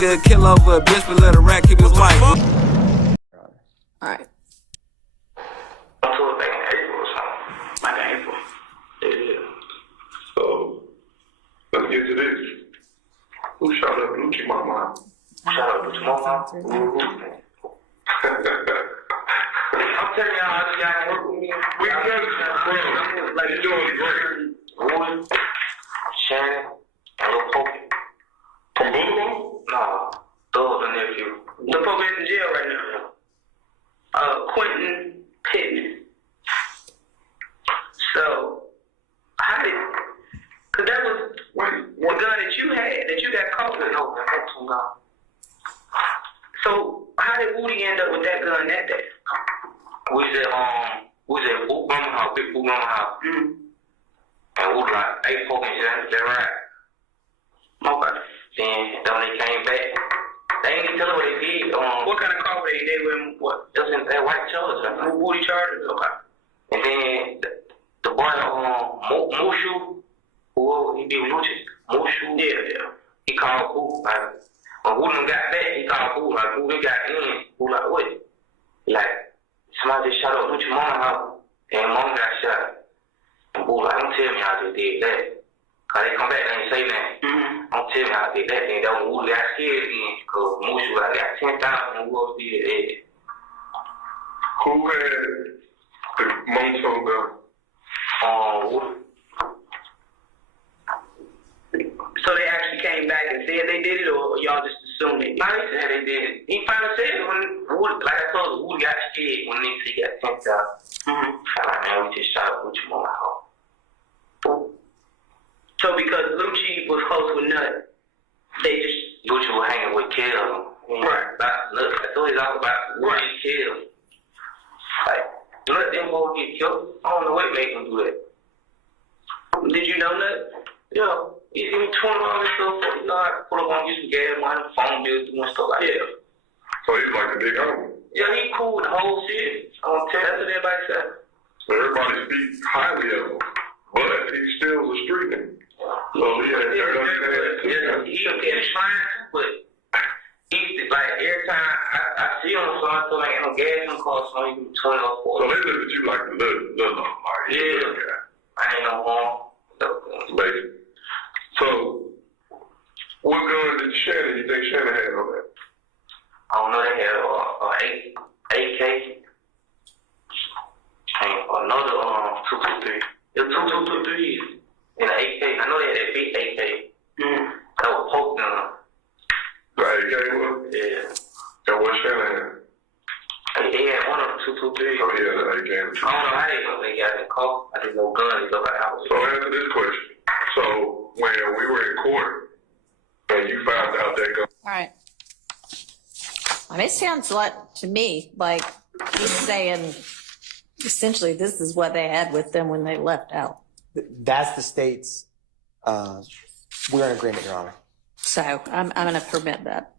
nigga kill over a bitch, but let a rat keep his wife. Alright. I told back in April or something. Back in April. Yeah. So, let's get to this. Who shot up Lucci Mama? Shout out to Mama. I'm telling y'all, y'all can work with me. We got it, like you're doing great. Roy, Shannon, and Lil Pokey. From Boulevard? Nah, those are nephew. Lil Pokey's in jail right now. Quentin Pittman. So, how did, cause that was the gun that you had, that you got caught with. No, that's some gun. So, how did Woody end up with that gun that day? We was at Boot Mama house, big Boot Mama house. Mm-hmm. And we was like, hey, fucking shit, that right. Okay. Then when they came back, they ain't even tell us what they did. What kind of car were they? They were in what? It was in that white Charger. Woody Chargers? Okay. And then the boy, Mushu, who he did with Lucci. Mushu? Yeah. He called Boo. Like, when Woody got back, he called Boo. Like, Boo, he got in. Boo, like, what? Like, somebody just shot up Lucci Mama house, and Mom got shot. And Boo, like, don't tell me how they did that. Cause they come back and they say that. Mm-hmm. Don't tell me how they did that. Then that when Woody got scared again, cause Mushu, I got 10,000 and Woody did that. Who had the Monto gun? Woody. So they actually came back and said they did it, or y'all just assumed it? No, they said they did it. He finally said it when Woody, like I told you, Woody got scared when they said he got 10,000. Mm-hmm. Like, man, we just shot Lucci Mama house. So because Lucci was close with Nut, they just... Lucci was hanging with Kel. Right. That's what he's all about. Lucci Kel. Like, Nut them boys get killed. I don't know what made them do that. Did you know Nut? Yeah. He give me $20 and stuff. You know, I pull up on get some gas money, phone bills, doing stuff like that. So he's like a big homie. Yeah, he cool with the whole city. I'm gonna tell you, that's what everybody said. So everybody speaks highly of him, but he still was a street nigga. So he had dirt on his head too. Yeah, he's trying to, but he's like every time I see him, so I feel like no gas in the car, so he give me $20 for So it. they look at you like the little like yeah. I ain't no harm. Basically. So, what gun did Shannon, you think Shannon had on that? I don't know, they had AK. And another 223. It was 223s and an AK. I know they had that big AK. That was poke gun. The AK was? Yeah. And what Shannon had? They had one of them 223. So he had an AK. I don't know how they got in coke. I didn't know guns. Go back out. So answer this question. So when we were in court and you found out that gun. Alright. I mean, it sounds like, to me, like he's saying, essentially, this is what they had with them when they left out. That's the state's, we're in agreement, Your Honor. So I'm going to permit that.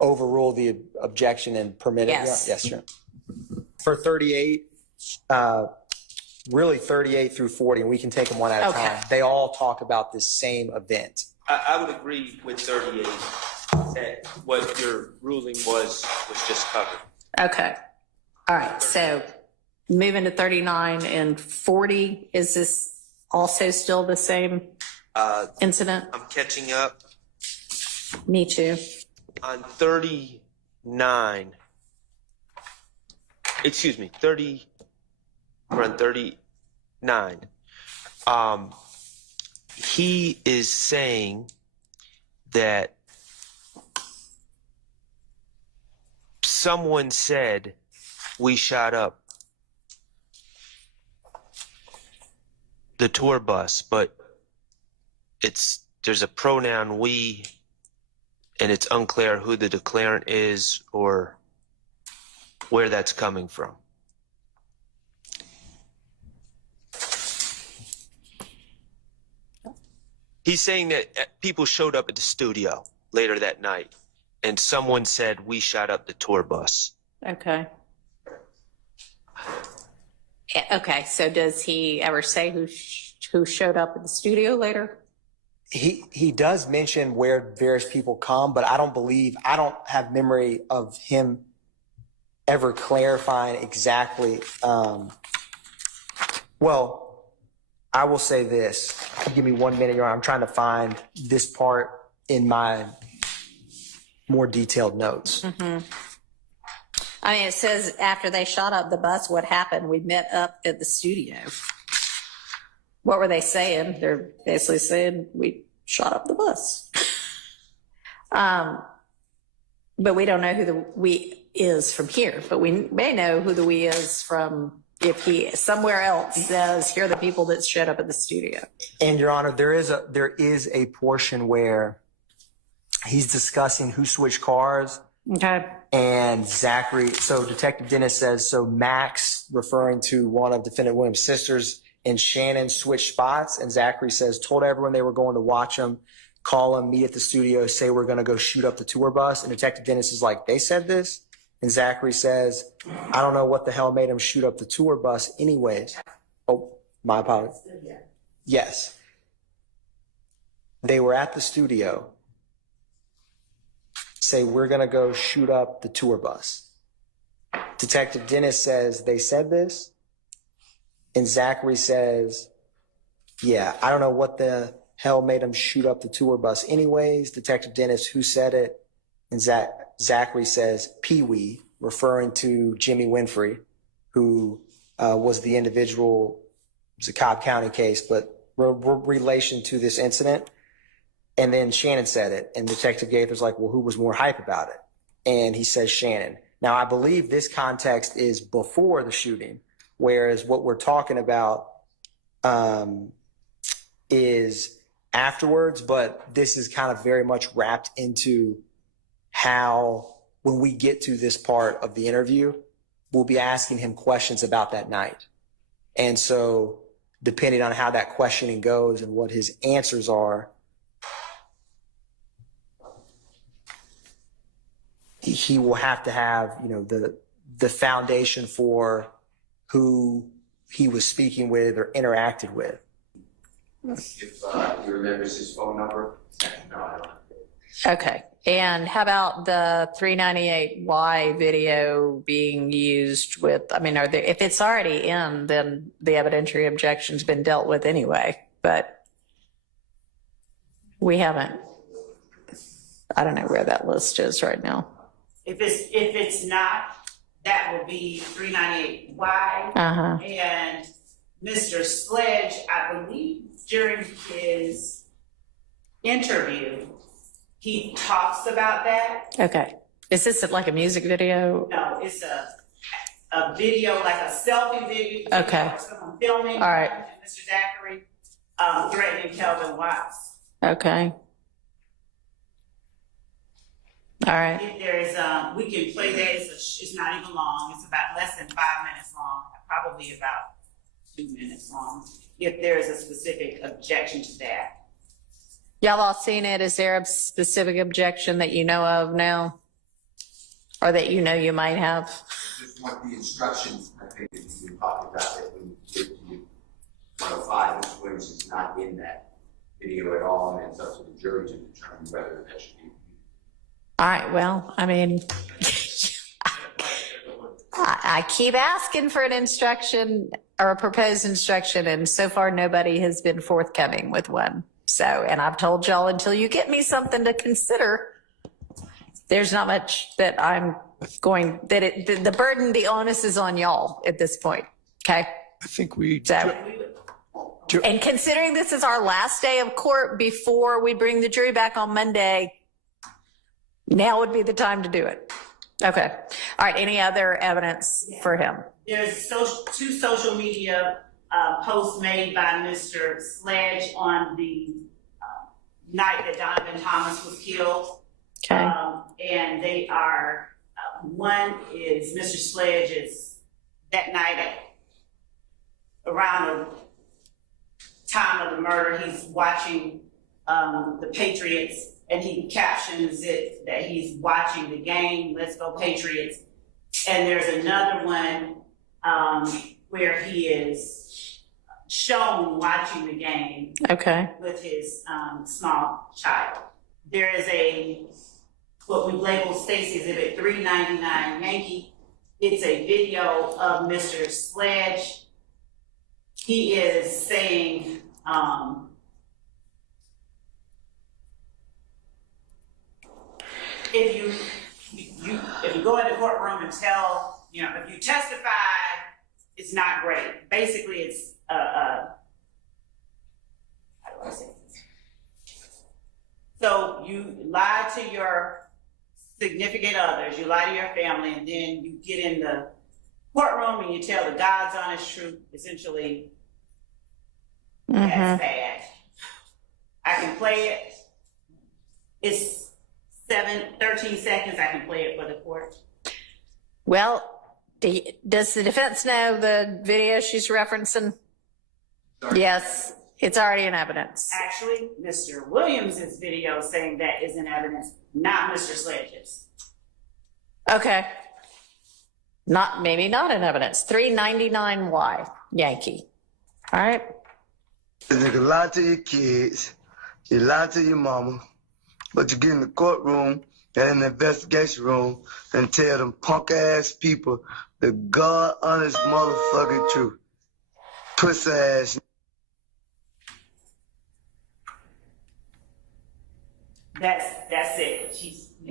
Overrule the objection and permit it? Yes. Yes, sure. For 38, really 38 through 40, and we can take them one at a Okay. time. They all talk about this same event. I would agree with 38 that what your ruling was just covered. Okay. All right. So moving to 39 and 40, is this also still the same incident? I'm catching up Me too. on 39. Excuse me, 30. We're on 39. He is saying that someone said we shot up the tour bus, but there's a pronoun we, and it's unclear who the declarant is or where that's coming from. He's saying that people showed up at the studio later that night, and someone said, we shot up the tour bus. Okay. Okay. So does he ever say who showed up at the studio later? He does mention where various people come, but I don't have memory of him ever clarifying exactly. Well, I will say this. Give me 1 minute, Your Honor. I'm trying to find this part in my more detailed notes. I mean, it says after they shot up the bus, what happened? We met up at the studio. What were they saying? They're basically saying we shot up the bus. But we don't know who the we is from here, but we may know who the we is from if he somewhere else says, here are the people that showed up at the studio. And Your Honor, there is a portion where he's discussing who switched cars. Okay. And Zachary, so Detective Dennis says, so Max, referring to one of Defendant Williams' sisters, and Shannon switched spots. And Zachary says, told everyone they were going to watch him, call him, meet at the studio, say we're going to go shoot up the tour bus. And Detective Dennis is like, they said this? And Zachary says, I don't know what the hell made him shoot up the tour bus anyways. Oh, my apologies. Yes. They were at the studio. Say, we're going to go shoot up the tour bus. Detective Dennis says, they said this? And Zachary says, yeah, I don't know what the hell made him shoot up the tour bus anyways. Detective Dennis, who said it? And Zachary says, Pee-wee, referring to Jimmy Winfrey, who was the individual. It was a Cobb County case, but relation to this incident. And then Shannon said it, and Detective Gaither's like, well, who was more hype about it? And he says Shannon. Now, I believe this context is before the shooting, whereas what we're talking about is afterwards, but this is kind of very much wrapped into how, when we get to this part of the interview, we'll be asking him questions about that night. And so depending on how that questioning goes and what his answers are, he will have to have, the foundation for who he was speaking with or interacted with. If he remembers his phone number, no, I don't. Okay. And how about the 398Y video being used with, if it's already in, then the evidentiary objection's been dealt with anyway, but we haven't, I don't know where that list is right now. If it's not, that would be 398Y. And Mr. Sledge, I believe during his interview, he talks about that. Okay. Is this like a music video? No, it's a video, like a selfie video. Okay. Of someone filming. All right. And Mr. Zachary threatening Kelvin Watts. Okay. All right. If there is, we can play that. It's not even long. It's about less than 5 minutes long. Probably about 2 minutes long. If there is a specific objection to that. Y'all all seen it? Is there a specific objection that you know of now? Or that you might have? Just want the instructions, I think, that you talked about that when you did you 105, Mr. Williams is not in that video at all, and it's up to the jury to determine whether that should be. All right, well, I keep asking for an instruction or a proposed instruction, and so far nobody has been forthcoming with one. So, and I've told y'all until you get me something to consider, there's not much that I'm going, the burden, the onus is on y'all at this point, okay? I think we... And considering this is our last day of court before we bring the jury back on Monday, now would be the time to do it. Okay. All right. Any other evidence for him? There's two social media posts made by Mr. Sledge on the night that Donovan Thomas was killed. Okay. And they are, one is Mr. Sledge is that night around the time of the murder, he's watching the Patriots. And he captions it that he's watching the game, Let's Go Patriots. And there's another one where he is shown watching the game Okay. with his small child. There is what we label Stacy Exhibit 399 Yankee. It's a video of Mr. Sledge. He is saying, if you go in the courtroom and tell, if you testify, it's not great. Basically, it's how do I say this? So you lie to your significant others, you lie to your family, and then you get in the courtroom and you tell the God's honest truth. Essentially, that's bad. I can play it. It's 13 seconds. I can play it for the court. Well, does the defense know the video she's referencing? Yes, it's already in evidence. Actually, Mr. Williams' video saying that is in evidence, not Mr. Sledge's. Okay. Maybe not in evidence. 399Y Yankee. All right. You can lie to your kids, you lie to your mama, but you get in the courtroom and in the investigation room and tell them punk ass people the God honest motherfucking truth. Pussy ass. That's it.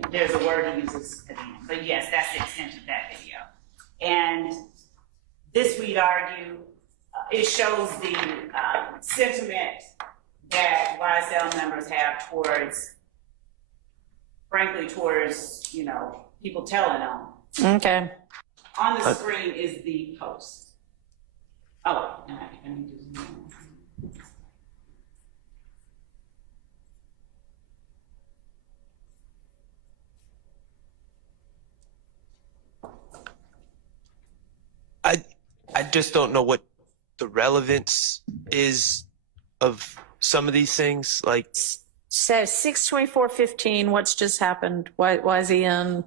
There's a word he uses at the end. But yes, that's the extent of that video. And this, we'd argue, it shows the sentiment that YSL members have towards, frankly, people telling them. Okay. On the screen is the post. Oh, I need to zoom in. I just don't know what the relevance is of some of these things. Like, So 6/24/15, what's just happened? Why is he in?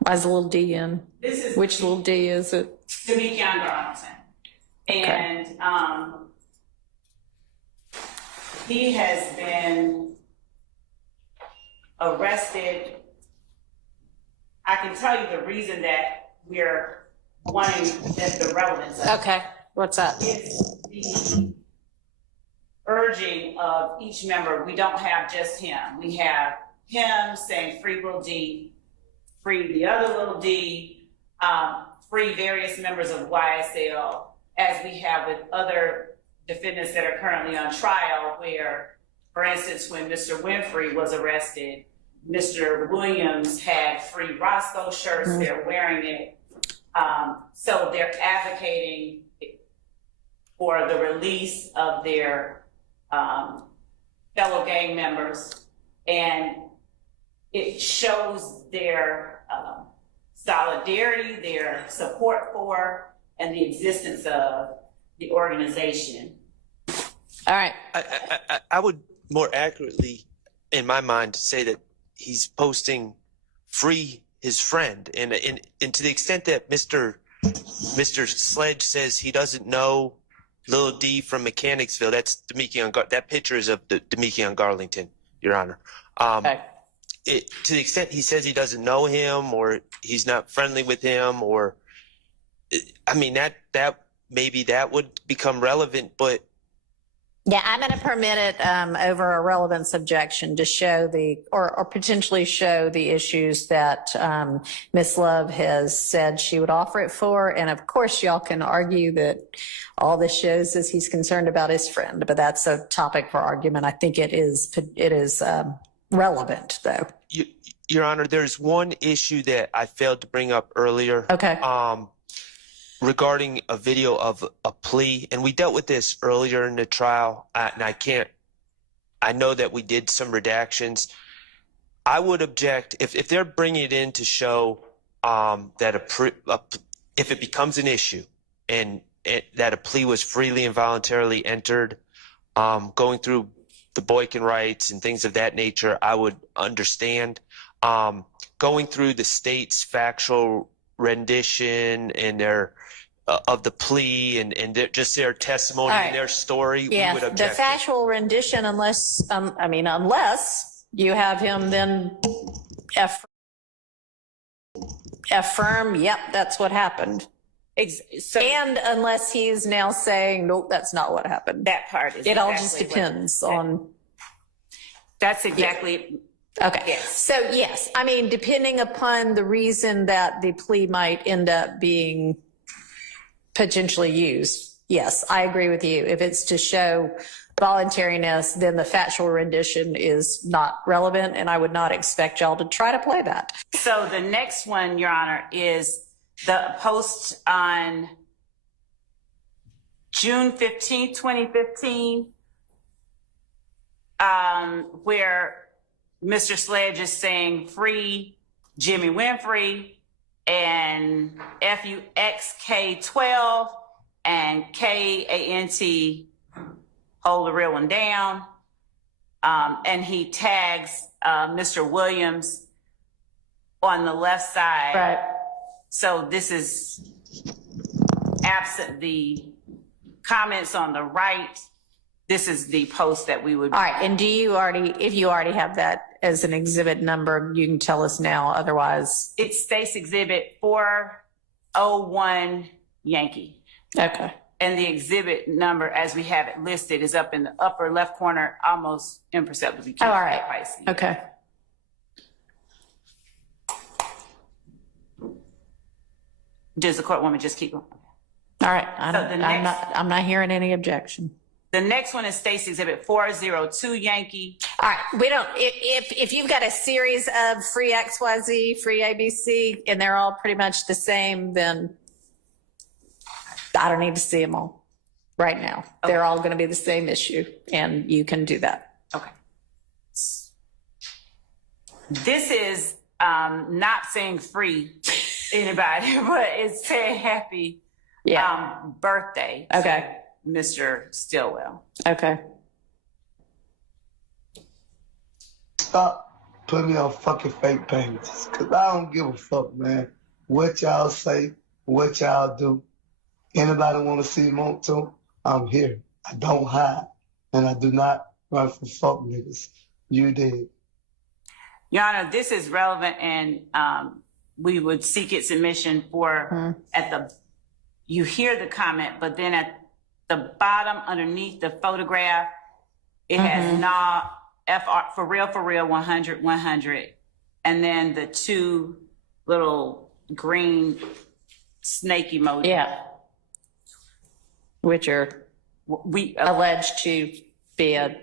Why is the little D in? Which little D is it? Demekion Garlington. And he has been arrested. I can tell you the reason that we're wanting the relevance of Okay. What's that? is the urging of each member. We don't have just him. We have him saying free little D, free the other little D, free various members of YSL, as we have with other defendants that are currently on trial, where, for instance, when Mr. Winfrey was arrested, Mr. Williams had free Roscoe shirts, they're wearing it. So they're advocating for the release of their fellow gang members, and it shows their solidarity, their support for, and the existence of the organization. All right. I would more accurately, in my mind, say that he's posting free his friend, and to the extent that Mr. Sledge says he doesn't know Lil D from Mechanicsville, that's Demekion. That picture is of the Demekion Garlington, Your Honor. Okay. To the extent he says he doesn't know him, or he's not friendly with him, or I mean that maybe that would become relevant, but Yeah, I'm going to permit it over a relevance objection to show or potentially show the issues that Ms. Love has said she would offer it for. And of course, y'all can argue that all this shows is he's concerned about his friend, but that's a topic for argument. I think it is relevant, though. Your Honor, there's one issue that I failed to bring up earlier. Okay. Regarding a video of a plea, and we dealt with this earlier in the trial, and I know that we did some redactions. I would object if they're bringing it in to show that if it becomes an issue and that a plea was freely and voluntarily entered, going through the Boykin rights and things of that nature, I would understand. Going through the state's factual rendition and their of the plea and just their testimony All right. and their story, Yeah, we would the object. factual rendition, unless you have him then affirm, yep, that's what happened. So And unless he's now saying, nope, that's not what happened. that part is It all exactly just what- depends on. That's exactly. Okay. Yes. So yes, I mean, depending upon the reason that the plea might end up being potentially used. Yes, I agree with you. If it's to show voluntariness, then the factual rendition is not relevant, and I would not expect y'all to try to play that. So the next one, Your Honor, is the post on June 15th, 2015, where Mr. Sledge is saying free Jimmy Winfrey and FUXK12 and KANT, hold the real one down. And he tags Mr. Williams on the left side. Right. So this is absent the comments on the right. This is the post that we would. All right. And if you already have that as an exhibit number, you can tell us now. Otherwise. It's State's Exhibit 401 Yankee. Okay. And the exhibit number, as we have it listed, is up in the upper left corner, almost imperceptibly. Oh, all right. Okay. Does the court want me to just keep going? All right. So I'm not hearing any objection. The next one is State's Exhibit 402 Yankee. All right. We don't, if you've got a series of free XYZ, free ABC, and they're all pretty much the same, then I don't need to see them all right now. Okay. They're all going to be the same issue, and you can do that. Okay. This is not saying free anybody, but it's saying happy birthday. Okay. To Mr. Stillwell. Okay. Stop putting me on fucking fake pages, because I don't give a fuck, man. What y'all say, what y'all do. Anybody want to see me to? I'm here. I don't hide. And I do not run for fuck niggas. You did. Your Honor, this is relevant, and we would seek its submission for you hear the comment, but then at the bottom underneath the photograph, it has FR for real 100 100, and then the two little green snake emojis. Yeah. Which are we alleged to be a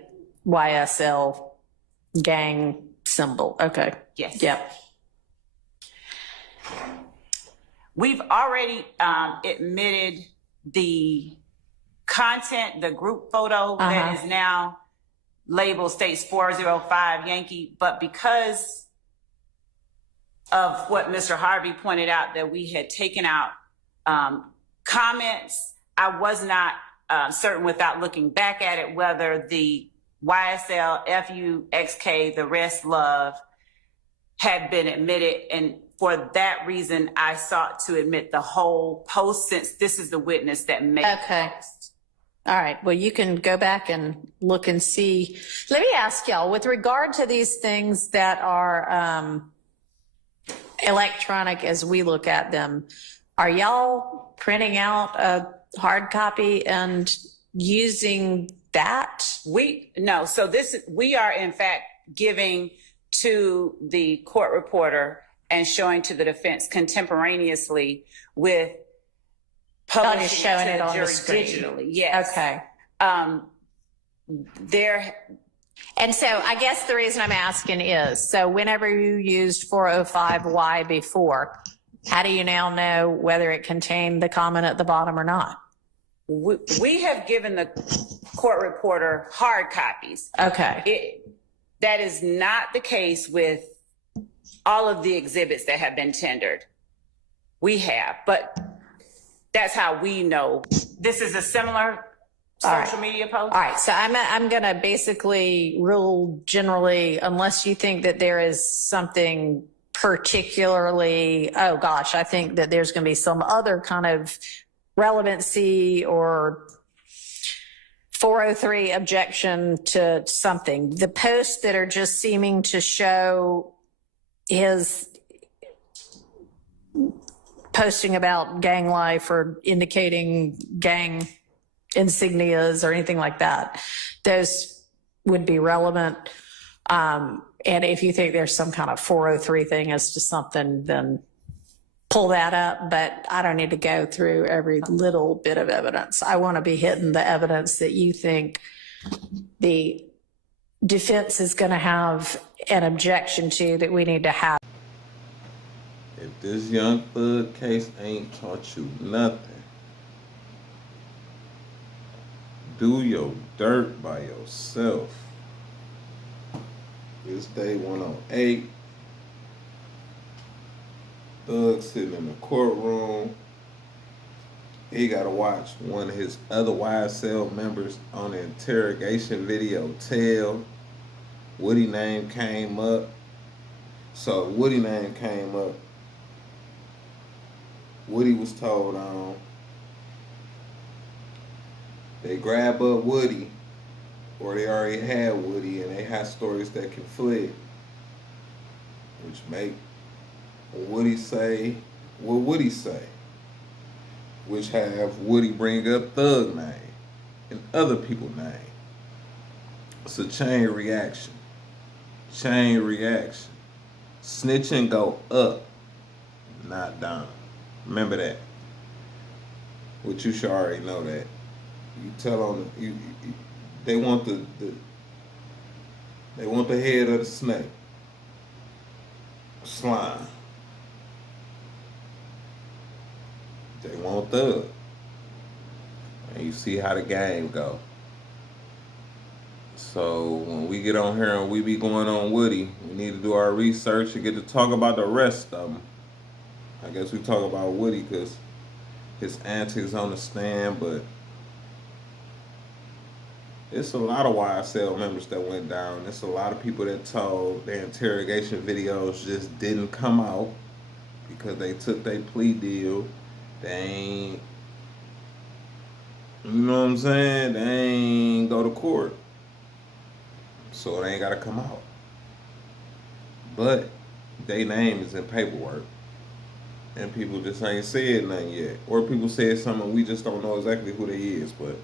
YSL gang symbol. Okay. Yes. Yep. We've already admitted the content, the group photo that is now labeled States 405 Yankee, but because of what Mr. Harvey pointed out, that we had taken out comments, I was not certain without looking back at it whether the YSL, FUXK, the rest love had been admitted. And for that reason, I sought to admit the whole post, since this is the witness that made the post. All right. Well, you can go back and look and see. Let me ask y'all, with regard to these things that are electronic as we look at them, are y'all printing out a hard copy and using that? No. So we are in fact giving to the court reporter and showing to the defense contemporaneously with publishing showing it it to on the jury the screen. digitally. Yes. Okay. And so I guess the reason I'm asking is, so whenever you used 405Y before, how do you now know whether it contained the comment at the bottom or not? We have given the court reporter hard copies. Okay. That is not the case with all of the exhibits that have been tendered. We have, but that's how we know. This is a similar social media post? All right. So I'm going to basically rule generally, unless you think that there is something particularly, oh gosh, I think that there's going to be some other kind of relevancy or 403 objection to something. The posts that are just seeming to show his posting about gang life or indicating gang insignias or anything like that, those would be relevant. And if you think there's some kind of 403 thing as to something, then pull that up. But I don't need to go through every little bit of evidence. I want to be hitting the evidence that you think the defense is going to have an objection to, that we need to have. If this Young Thug case ain't taught you nothing, do your dirt by yourself. This day 108. Thug sitting in the courtroom. He got to watch one of his other YSL members on the interrogation video tell. Woody name came up. So Woody name came up. Woody was told they grab up Woody, or they already had Woody, and they had stories that can flip, which make Woody say what Woody say, which have Woody bring up Thug name and other people's name. It's a chain reaction. Chain reaction. Snitching go up, not down. Remember that. Which you should already know that. You tell on the, they want the head of the snake. Slime. They want Thug. And you see how the game go. So when we get on here and we be going on Woody, we need to do our research and get to talk about the rest of them. I guess we talk about Woody because his antics on the stand, but it's a lot of YSL members that went down. It's a lot of people that told their interrogation videos just didn't come out because they took their plea deal. They ain't, you know what I'm saying? They ain't go to court. So they ain't gotta come out. But their name is in paperwork. And people just ain't said nothing yet. Or people said something we just don't know exactly who they is, but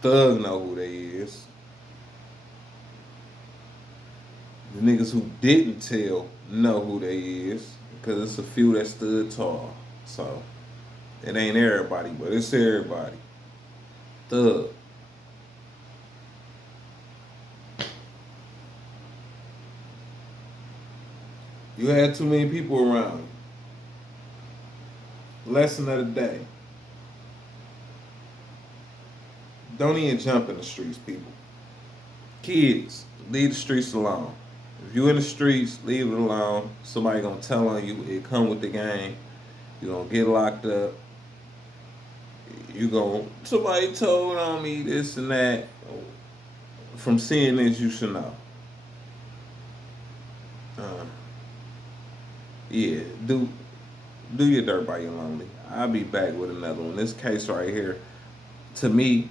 Thug know who they is. The niggas who didn't tell know who they is, because it's a few that stood tall. So it ain't everybody, but it's everybody. Thug. You had too many people around you. Lesson of the day. Don't even jump in the streets, people. Kids, leave the streets alone. If you in the streets, leave it alone. Somebody gonna tell on you. It come with the game. You gonna get locked up. Somebody told on me this and that. From seeing this, you should know. Yeah, do your dirt by your lonely. I'll be back with another one. This case right here, to me,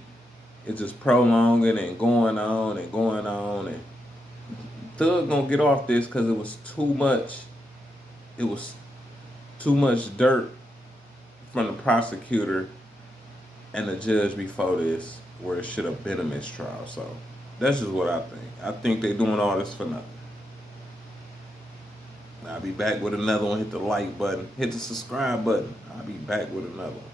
it's just prolonging and going on and going on. And Thug gonna get off this because it was too much. It was too much dirt from the prosecutor and the judge before this, where it should have been a mistrial. So that's just what I think. I think they're doing all this for nothing. I'll be back with another one. Hit the like button. Hit the subscribe button. I'll be back with another one.